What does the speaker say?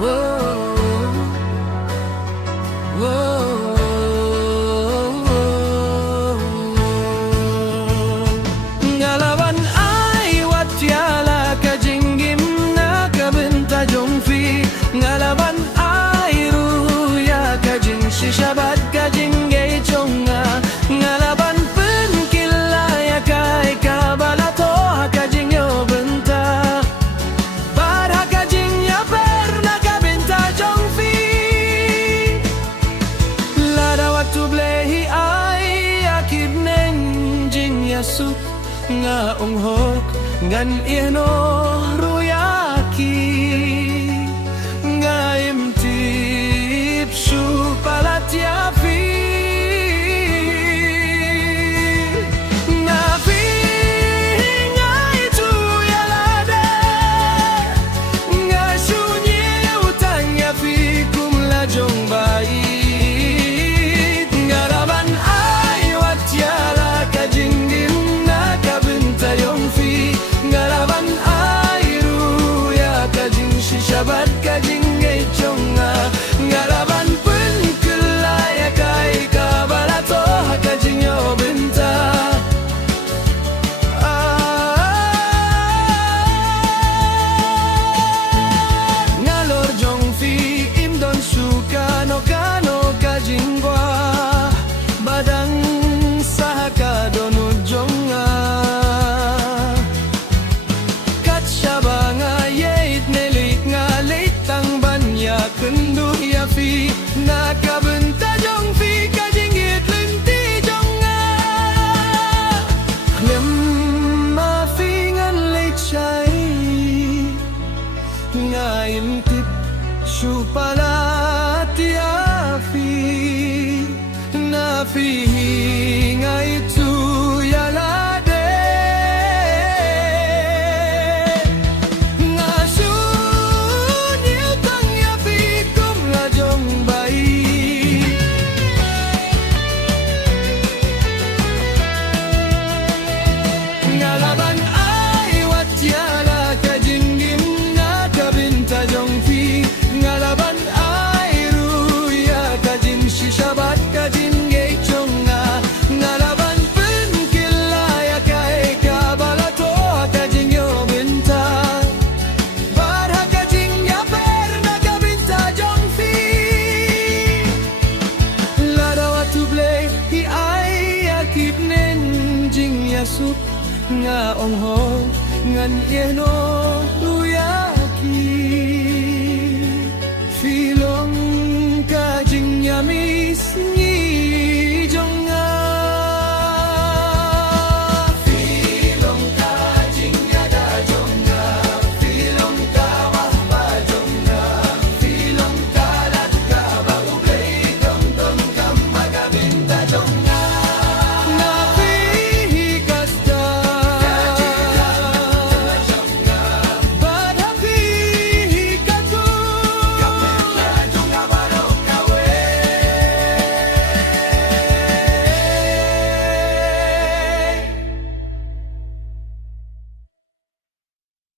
Ngalaban ay watyala kajingim na kabinta jongfi. Ngalaban ay ruya kajing shishabad kajing gay chonga. Ngalaban pun kilaya kai kabalato kajing yo benta. Para kajing ya perna kabinta jongfi. Lada waktu blehi ay akib nenjing yasuk nga onghok ngan ihno ruyaki nga imtip shu palatyafi nga fi nga itu yalade nga shunye utang yafi kumla jongbai ngaraban ay watyala kajingin ngalaban ay ruya kajing shishabad kajing gay chonga. Ngalaban pun kulaya kai kabalato kajing yo binta. Ngalor jong fi imdon suka no kano kajing gwa badang sahaka donu jonga. Kendu ya fi nakabenta jong fi kajingit lenti jonga. Lem ma fi ngan lechai ngaim tip shupalati afi na fi ngai tu yalade. Ngalaban ay watyala kajingim na kabinta jongfi. Ngalaban ay ruya kajing shishabat kajing gay chonga. Ngalaban pun kilaya kai kabalato kajing yo binta. Barha kajing ya perna kabinta jongfi. Lada watu blay hi ay akib nenjing yasuk nga onghok ngan ihno